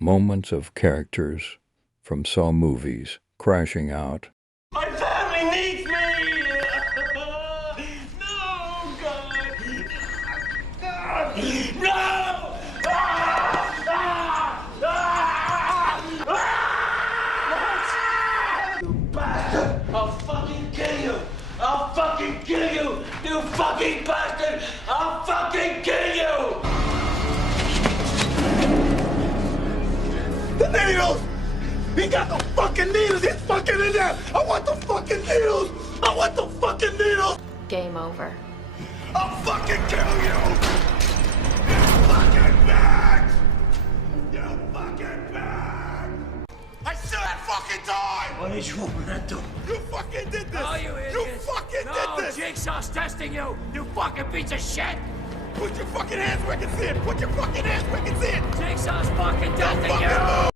Moments of characters from Saw movies crashing out. My family needs me! No, God! No! You bastard! I'll fucking kill you! I'll fucking kill you! You fucking bastard! I'll fucking kill you! The needles! He got the fucking needles! He's fucking in there! I want the fucking needles! I want the fucking needles! Game over. I'll fucking kill you! You fucking bitch! You fucking bitch! I said fucking die! What did you want to do? You fucking did this! No, you idiot! You fucking did this! Jigsaw's testing you! You fucking piece of shit! Put your fucking hands where I can see it! Put your fucking hands where I can see it! Jigsaw's fucking testing